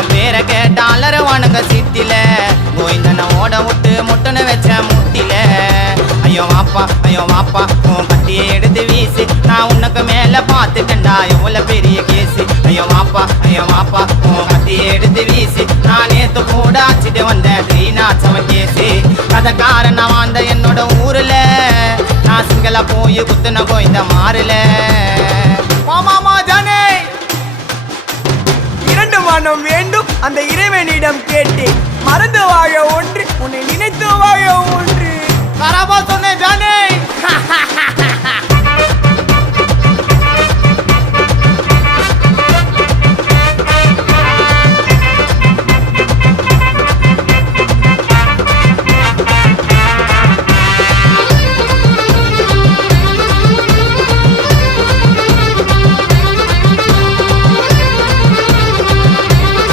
என் பேரை கேட்டாலர் வானுங்க சிட்டில கோவிந்தனை ஓட விட்டு முட்டுன்னு வச்ச முட்டில ஐயோ வாப்பா உன் கட்டியை எடுத்து வீசு நான் உனக்கு மேல பார்த்துட்டேன்டா எவ்வளவு பெரிய கேசு ஐயோ வாப்பா உன் கட்டியை எடுத்து வீசு நான் நேத்து கூட ஆச்சிட்டு வந்தேன் ஸ்ரீநாச்சவன் கேசு கதைக்காரன் நான் வாழ்ந்த என்னோட ஊர்ல நான் சிங்கள போய் குத்துன கோவிந்த மாறுல மாமா ஜானே இரண்டு மனம் வேண்டும் அந்த இறைவனிடம் கேட்டு மறந்து வாழ ஒன்று உன்னை நினைத்து வாழ ஒன்று கராபா சொன்னேன் ஜானே